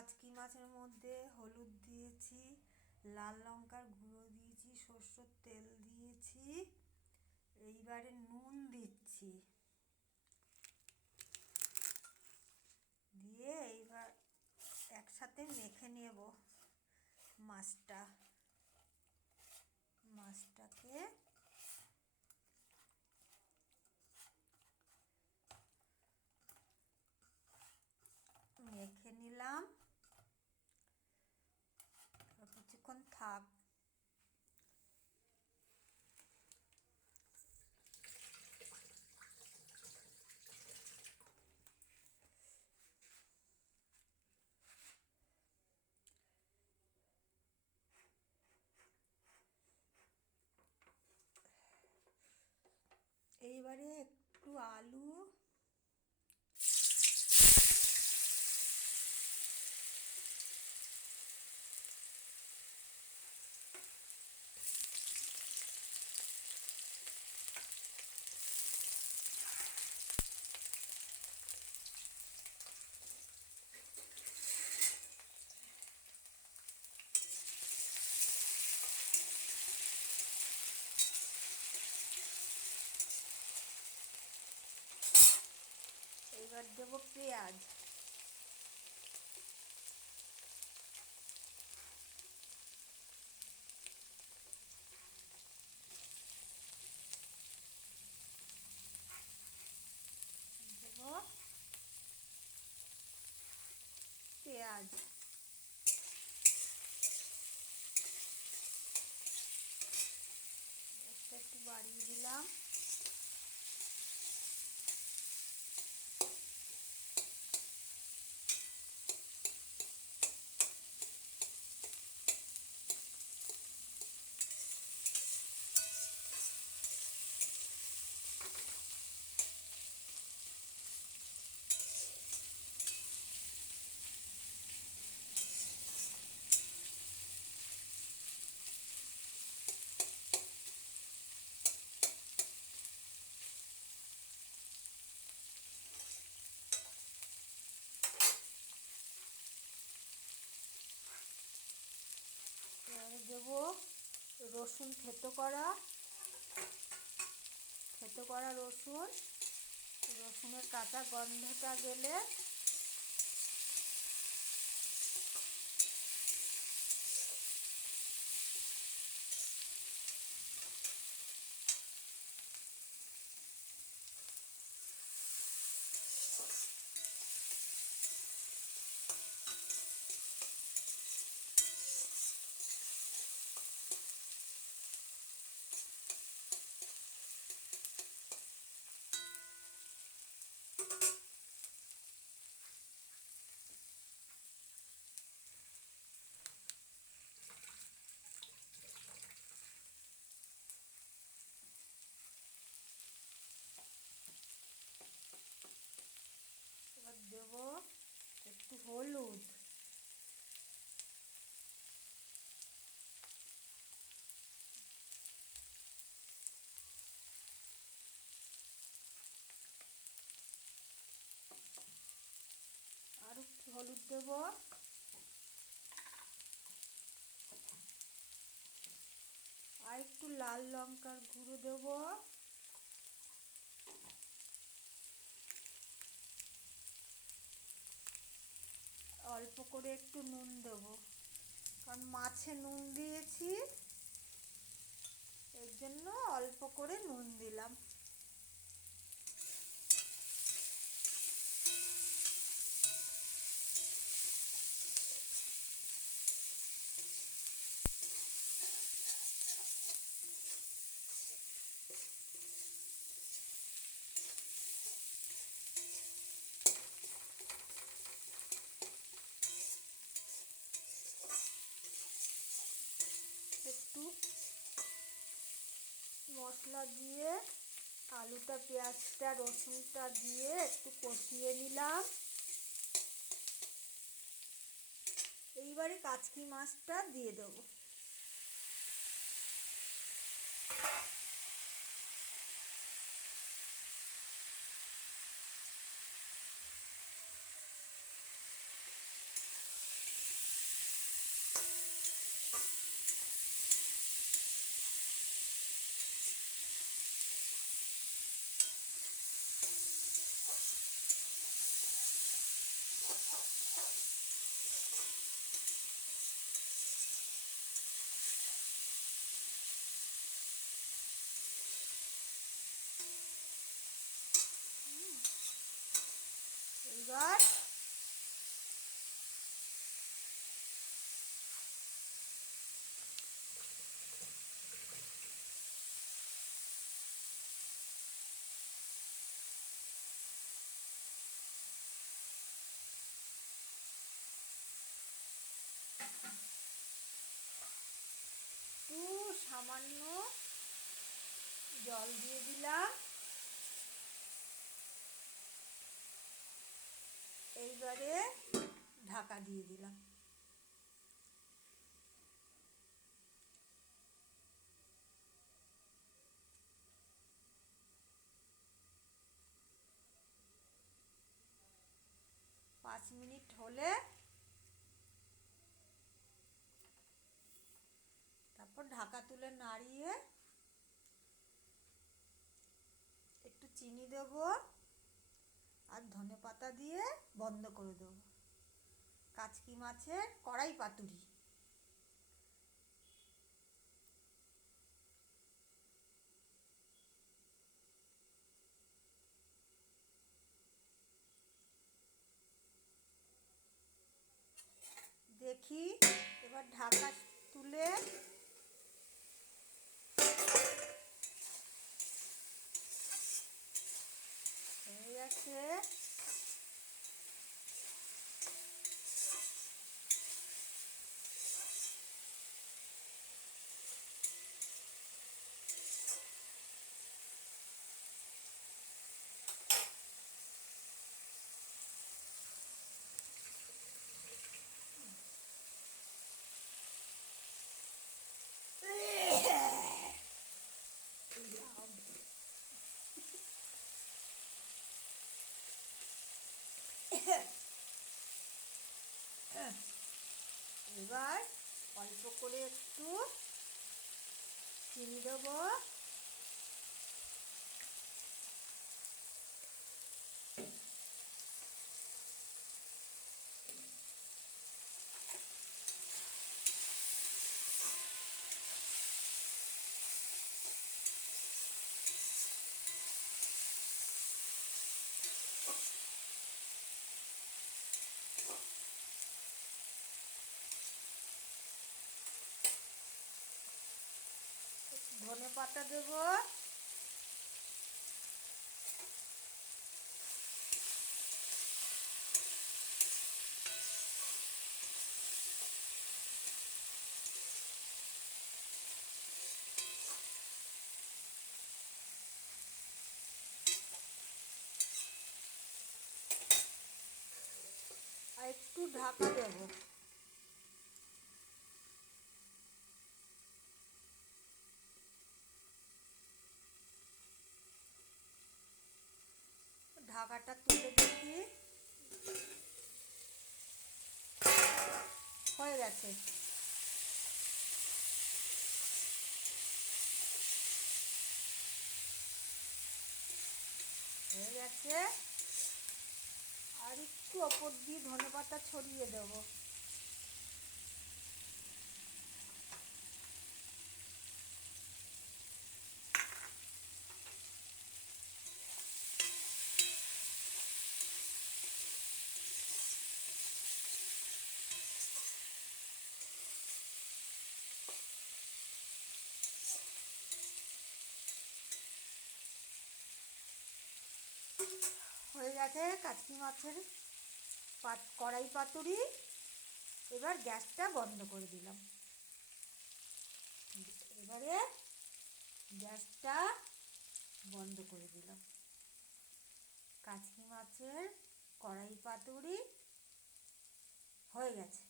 কাচকি মাছের মধ্যে হলুদ দিয়েছি, লাল লঙ্কার গুঁড়ো দিয়েছি, সরষের তেল দিয়েছি। এইবারে নুন দিচ্ছি, দিয়ে এইবার একসাথে মেখে নেব মাছটাকে। মেখে নিলাম, কিছুক্ষণ থাক। এইবারে একটু আলু, এইবার দেবো পেঁয়াজ, দেবো পেঁয়াজ, একটু বাড়িয়ে দিলাম। এবারে দেবো রসুন, থেতো করা রসুন। রসুনের কাঁচা গন্ধটা গেলে এবার দেবো একটু হলুদ, আর একটু হলুদ দেবো। আর একটু লাল লঙ্কার গুঁড়ো দেবো। অল্প করে একটু নুন দেবো, কারণ মাছে নুন দিয়েছি, এর জন্য অল্প করে নুন দিলাম। একটু মশলা দিয়ে আলুটা, পেঁয়াজটা, রসুনটা দিয়ে একটু কষিয়ে নিলাম। এইবারে কাচকি মাছটা দিয়ে দেবো। এবার একটু সামান্য জল দিয়ে দিলাম। এইবারে ঢাকা দিয়ে দিলাম। পাঁচ মিনিট হলে তারপর ঢাকা তুলে নাড়িয়ে একটু চিনি দেব আর ধনেপাতা দিয়ে বন্ধ করে দেব। কাচকি মাছের কড়াই পাতুরি। দেখি এবার ঢাকা তুলে হয়ে গেছে। এবার অল্প করে একটু চিনি দেবো। ধনেপাতা দেবো। আর একটু ঢাকা দেবো। ঢাকাটা তুলে দেখি হয়ে গেছে। হয়ে গেছে। আর একটু ওপর দিয়ে ধনেপাতা ছড়িয়ে দেবো। হয়ে গেছে কাচকি মাছের কড়াই পাতুরি। এবার গ্যাসটা বন্ধ করে দিলাম। এবারে গ্যাসটা বন্ধ করে দিলাম। কাচকি মাছের কড়াই পাতুরি হয়ে গেছে।